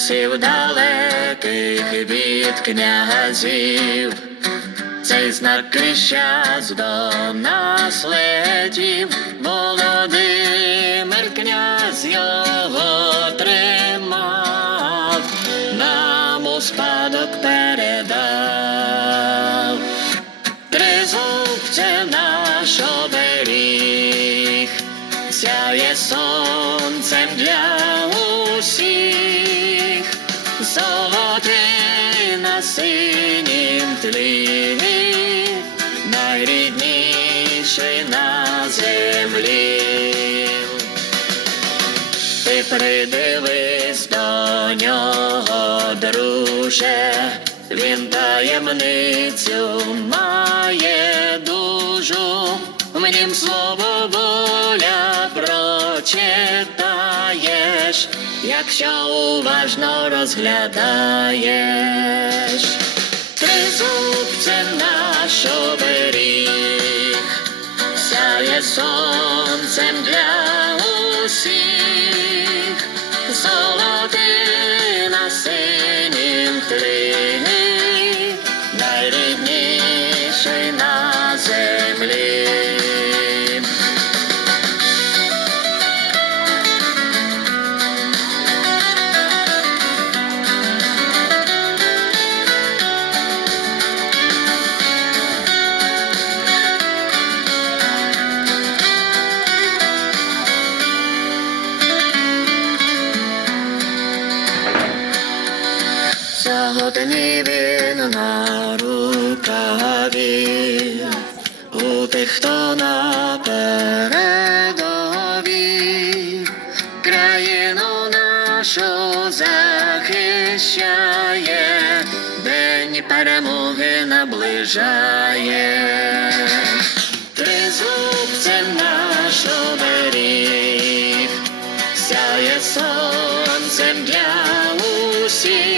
часів далеких від князів, цей знак креща до нас летів. Володимир князь його тримав, нам у спадок передав. Тризуб – це наш оберіг, сяє сонцем для усіх, золотий на синім тлі, найрідніший на землі. Ти придивись до нього, друже, він таємницю має дужу, в нім слово воля прочитаєш, якщо уважно розглядаєш. Тризуб – це наш оберіг, сяє сонцем для усіх, золотий на синім тлі, найрідніший на землі. Сьогодні він на рукаві у тих, хто на передовій країну нашу захищає, день перемоги наближає. Тризуб – це наш оберіг, сяє сонцем для усіх,